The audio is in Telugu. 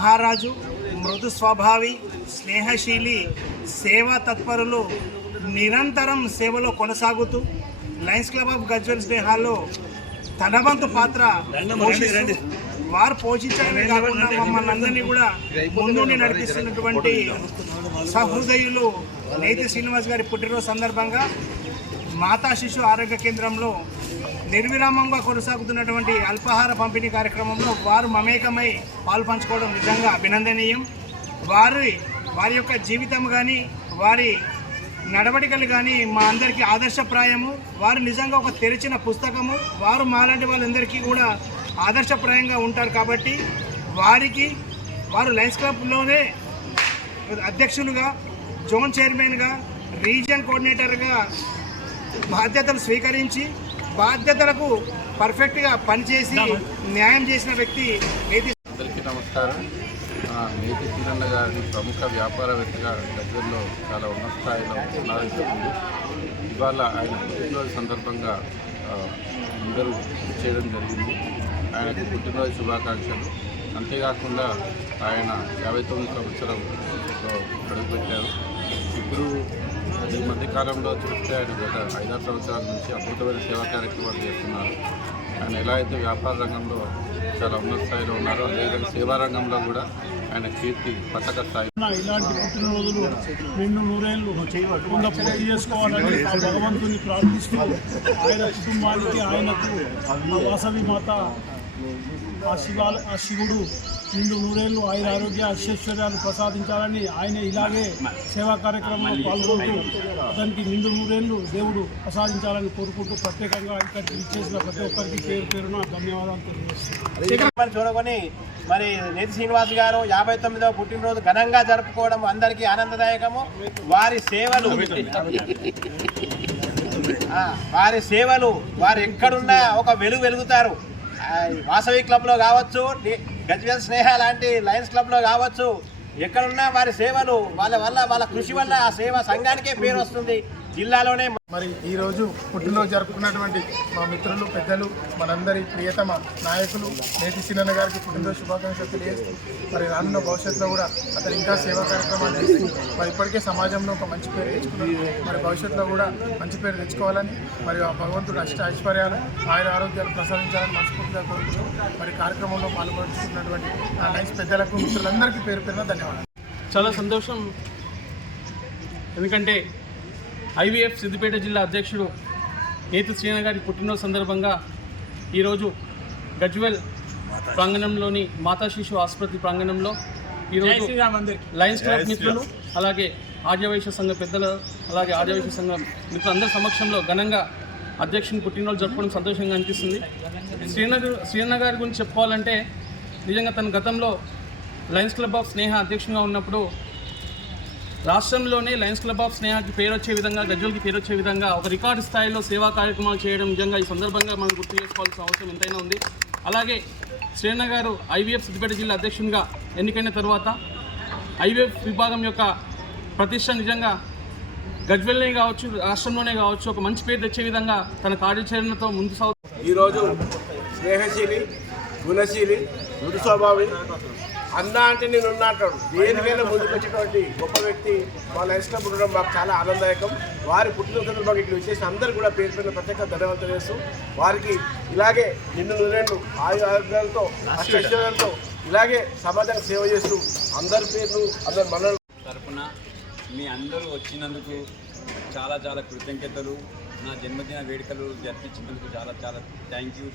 మహారాజు, మృదు స్వభావి, స్నేహశీలి, సేవా తత్పరులు, నిరంతరం సేవలో కొనసాగుతూ లయన్స్ క్లబ్ ఆఫ్ గజ్వేల్ స్నేహాల్లో తన వంతు పాత్ర వారు పోషించడమే కాకుండా మమ్మల్ని అందరినీ కూడా ముందుండి నడిపిస్తున్నటువంటి సహృదయులు నేతి శ్రీనివాస్ గారి పుట్టినరోజు సందర్భంగా మాతా శిశు ఆరోగ్య కేంద్రంలో నిర్విరామంగా కొనసాగుతున్నటువంటి అల్పాహార పంపిణీ కార్యక్రమంలో వారు మమేకమై పాల్పంచుకోవడం నిజంగా అభినందనీయం. వారి యొక్క జీవితం కానీ వారి నడవడికలు కానీ మా అందరికీ ఆదర్శప్రాయము. వారు నిజంగా ఒక తెరిచిన పుస్తకము. వారు మాలాంటి వాళ్ళందరికీ కూడా ఆదర్శప్రాయంగా ఉంటారు. కాబట్టి వారు లయన్స్ క్లబ్లోనే అధ్యక్షులుగా, జోన్ చైర్మన్గా, రీజియన్ కోఆర్డినేటర్గా బాధ్యతలు స్వీకరించి బాధ్యతలకు పర్ఫెక్ట్గా పనిచేసి న్యాయం చేసిన వ్యక్తి నేతి. అందరికీ నమస్కారం. నేతి శ్రీరన్న గారి ప్రముఖ వ్యాపారవేత్తగా గజ్వేల్లో చాలా ఉన్నత స్థాయిలో ఉన్నారని ఇవాళ ఆయన పుట్టినరోజు సందర్భంగా అందరూ చేయడం జరిగింది. ఆయనకు పుట్టినరోజు శుభాకాంక్షలు. అంతేకాకుండా ఆయన 59 సంవత్సరంలో అడుగుపెట్టారు. ఇప్పుడు ఈ మధ్యకాలంలో చూస్తే ఆయన గత 5-6 సంవత్సరాల నుంచి అద్భుతమైన సేవా కార్యక్రమాలు చేస్తున్నారు. ఆయన ఎలా అయితే వ్యాపార రంగంలో చాలా ఉన్నత స్థాయిలో ఉన్నారో అదేవిధంగా సేవా రంగంలో కూడా ఆయన కీర్తి పతాక స్థాయి. ఇలాంటి పుట్టినరోజులు నిండు నూరేళ్ళు పూర్తి చేసుకోవాలని ఆ భగవంతుని ప్రార్థిస్తూ ఆయన కుటుంబానికి, ఆయనకు వాసవి మాత ఆ శివుడు నిండు నూరేళ్ళు ఆయన ఆరోగ్య అశైశ్వర్యాలు ప్రసాదించాలని, ఆయన ఇలాగే సేవా కార్యక్రమంలో పాల్గొంటూ అతనికి నిండు నూరేళ్ళు దేవుడు ప్రసాదించాలని కోరుకుంటూ ప్రత్యేకంగా ఇక్కడికి ఇచ్చేసిన ప్రతి ఒక్కరికి పేరు పేరున ధన్యవాదాలు తెలియజేస్తున్నాను. చూడకొని మరి నేతి శ్రీనివాస్ గారు 59వ పుట్టినరోజు ఘనంగా జరుపుకోవడం అందరికీ ఆనందదాయకము. వారి సేవలు వారు ఎక్కడున్నా ఒక వెలుగుతారు. వాసవి క్లబ్లో కావచ్చు, గజ్వేల్ స్నేహ లాంటి లయన్స్ క్లబ్లో కావచ్చు, ఎక్కడున్నా వారి సేవలు వాళ్ళ కృషి వల్ల ఆ సేవా సంఘానికే పేరు వస్తుంది జిల్లాలోనే. మరి ఈరోజు పుట్టినరోజు జరుపుకున్నటువంటి మా మిత్రులు, పెద్దలు, మనందరి ప్రియతమ నాయకులు నేతి శ్రీరన్న గారికి పుట్టినరోజు శుభాకాంక్షలు తెలియజేస్తూ మరి రానున్న భవిష్యత్తులో కూడా అతను ఇంకా సేవా కార్యక్రమాలు చేస్తూ మరి ఇప్పటికే సమాజంలో ఒక మంచి పేరు తెచ్చుకుని మరి భవిష్యత్తులో కూడా మంచి పేరు తెచ్చుకోవాలని మరి ఆ భగవంతుడు అష్ట ఐశ్వర్యాలు, ఆరోగ్యాలు ప్రసాదించాలని మనస్ఫూర్తిగా కోరుకుంటూ మరి కార్యక్రమంలో పాల్గొంటున్నటువంటి ఆ లైన్స్ పెద్దలకు, మిత్రులందరికీ పేరు పేరున ధన్యవాదాలు. చాలా సంతోషం. ఎందుకంటే IVF సిద్దిపేట జిల్లా అధ్యక్షుడు నేతి శ్రీరన్న గారి పుట్టినరోజు సందర్భంగా ఈరోజు గజ్వేల్ ప్రాంగణంలోని మాతా శిశు ఆసుపత్రి ప్రాంగణంలో ఈరోజు లయన్స్ క్లబ్ మిత్రులు, అలాగే ఆర్యవైశ్య సంఘ పెద్దలు, అలాగే ఆర్యవైశ్య సంఘ మిత్రులందరి సమక్షంలో ఘనంగా అధ్యక్షుని పుట్టినరోజు జరుపుకోవడం సంతోషంగా అనిపిస్తుంది. శ్రీరన్న గారి గురించి చెప్పుకోవాలంటే నిజంగా తన గతంలో లయన్స్ క్లబ్ ఆఫ్ స్నేహ అధ్యక్షునిగా ఉన్నప్పుడు రాష్ట్రంలోనే లయన్స్ క్లబ్ ఆఫ్ స్నేహాకి పేరు వచ్చే విధంగా, గజ్వేల్కి పేరు వచ్చే విధంగా ఒక రికార్డు స్థాయిలో సేవా కార్యక్రమాలు చేయడం నిజంగా ఈ సందర్భంగా మనం గుర్తు చేసుకోవాల్సిన అవసరం ఎంతైనా ఉంది. అలాగే శ్రీరన్న గారు IVF సిద్దిపేట జిల్లా అధ్యక్షునిగా ఎన్నికైన తర్వాత IVF విభాగం యొక్క ప్రతిష్ట నిజంగా గజ్వేల్నే కావచ్చు, రాష్ట్రంలోనే కావచ్చు ఒక మంచి పేరు తెచ్చే విధంగా తన కార్యాచరణతో ముందు సాగుతుంది. ఈరోజు స్నేహశీలి, గుణశీలి, మృదు స్వభావి, అన్న అంటే నేను ఉన్నట్టాడు దేనికైనా ముందుకు వచ్చేటువంటి గొప్ప వ్యక్తి మా లయన్స్ క్లబ్ ఉండడం మాకు చాలా ఆనందదాయకం. వారి పుట్టినరోజు మాకు ఇట్లా విశేషం అందరూ కూడా పేరు పేరున ప్రత్యేక ధన్యవాదాలు తెలియజేస్తూ వారికి ఇలాగే నిన్ను నూరేళ్ళు ఆరోగ్యాలతో, అష్టైశ్వర్యాలతో ఇలాగే సమాజానికి సేవ చేస్తూ అందరి పేర్లు అందరి మన తరపున మీ అందరూ వచ్చినందుకు చాలా చాలా కృతజ్ఞతలు. నా జన్మదిన వేడుకలు జరిపించినందుకు చాలా చాలా థ్యాంక్ యూ.